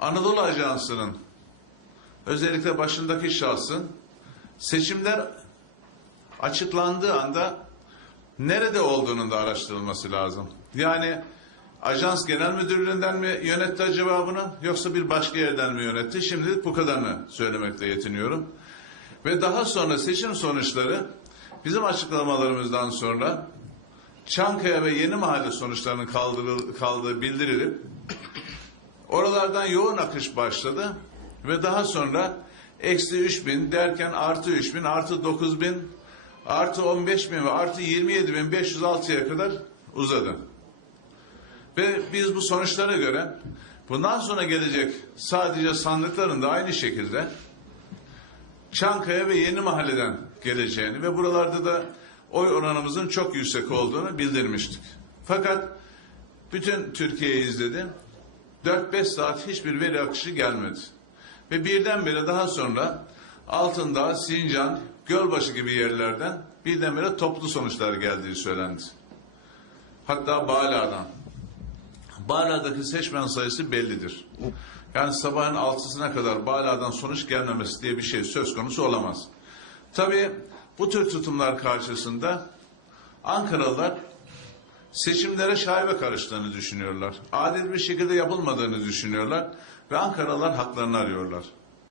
Anadolu Ajansı'nın özellikle başındaki şahsın seçimler açıklandığı anda nerede olduğunun da araştırılması lazım. Yani Ajans Genel Müdürlüğü'nden mi yönetti acaba bunu yoksa bir başka yerden mi yönetti? Şimdilik bu kadarını söylemekle yetiniyorum. Ve daha sonra seçim sonuçları bizim açıklamalarımızdan sonra Çankaya ve Yeni Mahalle sonuçlarının kaldırıl, kaldığı bildirilip oralardan yoğun akış başladı ve daha sonra eksi 3000 derken artı 3000 artı 9000 artı 15000 ve artı 27506'ya kadar uzadı. Ve biz bu sonuçlara göre bundan sonra gelecek sadece sandıkların da aynı şekilde Çankaya ve Yeni Mahalle'den geleceğini ve buralarda da oy oranımızın çok yüksek olduğunu bildirmiştik. Fakat bütün Türkiye'yi izledim. 4-5 saat hiçbir veri akışı gelmedi. Ve birdenbire daha sonra Altındağ, Sincan, Gölbaşı gibi yerlerden birdenbire toplu sonuçlar geldiği söylendi. Hatta Bala'dan. Bala'daki seçmen sayısı bellidir. Yani sabahın altısına kadar Bala'dan sonuç gelmemesi diye bir şey söz konusu olamaz. Tabii bu tür tutumlar karşısında Ankaralılar seçimlere şaibe karıştığını düşünüyorlar. Adil bir şekilde yapılmadığını düşünüyorlar ve Ankaralılar haklarını arıyorlar.